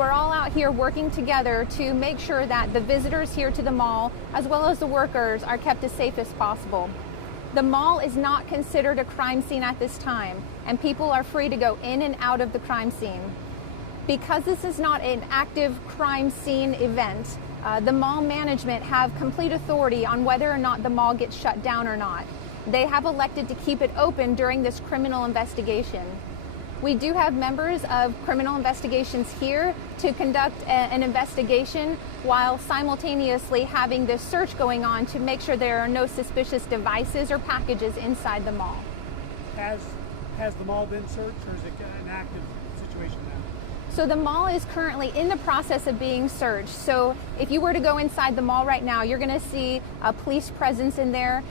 we're all out here working together to make sure that the visitors here to the mall, as well as the workers, are kept as safe as possible. The mall is not considered a crime scene at this time, and people are free to go in and out of the crime scene. Because this is not an active crime scene event, the mall management have complete authority on whether or not the mall gets shut down or not. They have elected to keep it open during this criminal investigation. We do have members of criminal investigations here to conduct an investigation while simultaneously having this search going on to make sure there are no suspicious devices or packages inside the mall. Has the mall been searched, or is it an active situation now? So the mall is currently in the process of being searched. So if you were to go inside the mall right now, you're going to see a police presence in there.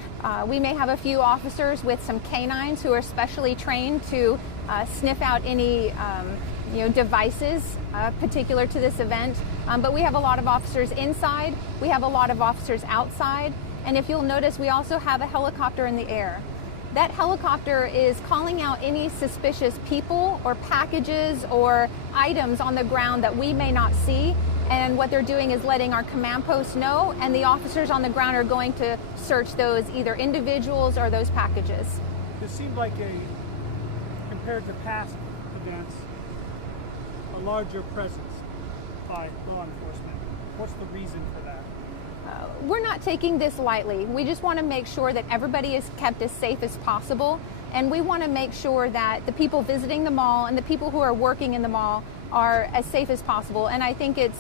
We may have a few officers with some canines who are specially trained to sniff out any devices particular to this event. But we have a lot of officers inside. We have a lot of officers outside. And if you'll notice, we also have a helicopter in the air. That helicopter is calling out any suspicious people or packages or items on the ground that we may not see. And what they're doing is letting our command post know, and the officers on the ground are going to search those either individuals or those packages. This seemed like compared to past events, a larger presence by law enforcement. What's the reason for that? We're not taking this lightly. We just want to make sure that everybody is kept as safe as possible. And we want to make sure that the people visiting the mall and the people who are working in the mall are as safe as possible. And I think it's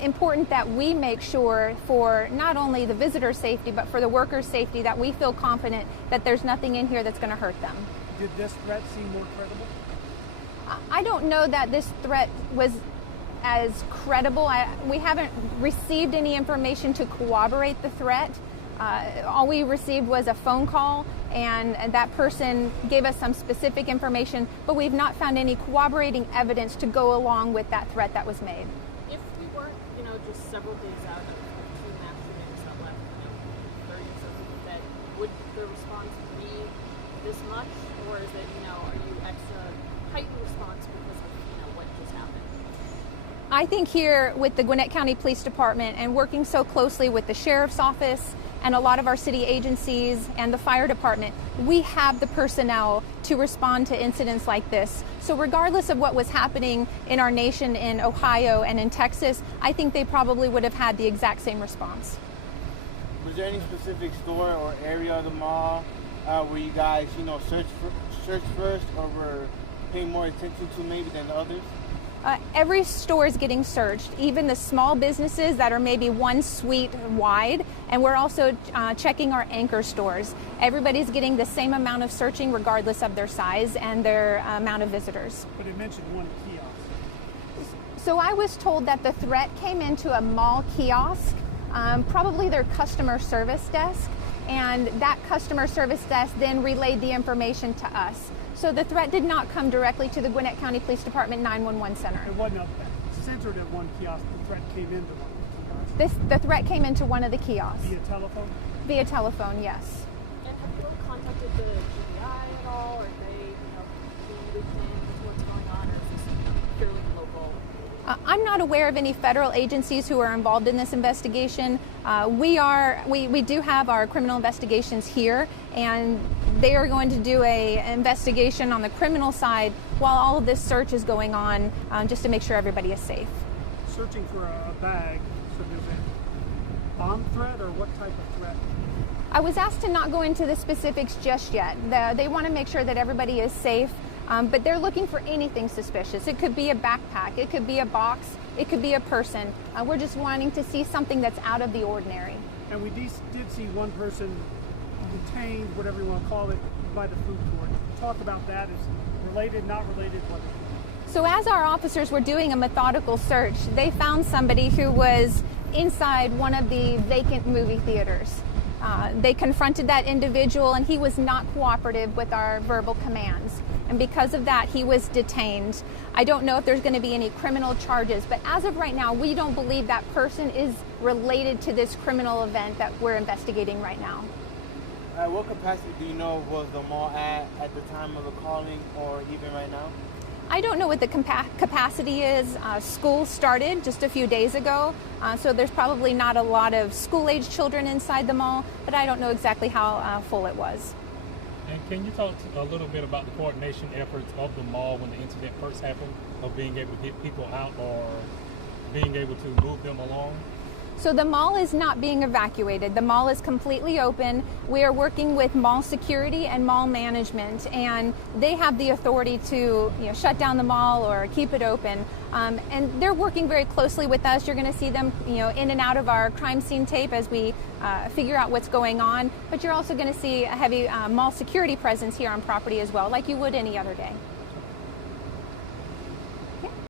important that we make sure for not only the visitor's safety, but for the workers' safety, that we feel confident that there's nothing in here that's going to hurt them. Did this threat seem more credible? I don't know that this threat was as credible. We haven't received any information to corroborate the threat. All we received was a phone call, and that person gave us some specific information, but we've not found any corroborating evidence to go along with that threat that was made. If we weren't, just several days out of two mass shootings that left, 30 or so people dead, would the response be this much, or is it, are you extra heightened response because of, what just happened? I think here with the Gwinnett County Police Department and working so closely with the Sheriff's Office and a lot of our city agencies and the fire department, we have the personnel to respond to incidents like this. So regardless of what was happening in our nation, in Ohio and in Texas, I think they probably would have had the exact same response. Was there any specific store or area of the mall where you guys, searched first, or were paying more attention to maybe than others? Every store is getting searched, even the small businesses that are maybe one suite wide, and we're also checking our anchor stores. Everybody's getting the same amount of searching regardless of their size and their amount of visitors. But it mentioned one kiosk. So I was told that the threat came into a mall kiosk, probably their customer service desk, and that customer service desk then relayed the information to us. So the threat did not come directly to the Gwinnett County Police Department 911 center. It wasn't centered at one kiosk. The threat came into one of the kiosks. The threat came into one of the kiosks. Via telephone? Via telephone, yes. And have you contacted the GBI at all? Are they, being looped in with what's going on, or is this purely local? I'm not aware of any federal agencies who are involved in this investigation. We do have our criminal investigations here, and they are going to do an investigation on the criminal side while all of this search is going on, just to make sure everybody is safe. Searching for a bag, so there's a bomb threat, or what type of threat? I was asked to not go into the specifics just yet. They want to make sure that everybody is safe. But they're looking for anything suspicious. It could be a backpack, it could be a box, it could be a person. We're just wanting to see something that's out of the ordinary. And we did see one person detained, whatever you want to call it, by the food court. Talk about that. Is related, not related, what? So as our officers were doing a methodical search, they found somebody who was inside one of the vacant movie theaters. They confronted that individual, and he was not cooperative with our verbal commands. And because of that, he was detained. I don't know if there's going to be any criminal charges, but as of right now, we don't believe that person is related to this criminal event that we're investigating right now. What capacity do you know was the mall at the time of the calling, or even right now? I don't know what the capacity is. School started just a few days ago, so there's probably not a lot of school-age children inside the mall, but I don't know exactly how full it was. And can you talk a little bit about the coordination efforts of the mall when the incident first happened, of being able to get people out or being able to move them along? So the mall is not being evacuated. The mall is completely open. We are working with mall security and mall management, and they have the authority to shut down the mall or keep it open. And they're working very closely with us. You're going to see them in and out of our crime scene tape as we figure out what's going on. But you're also going to see a heavy mall security presence here on property as well, like you would any other day.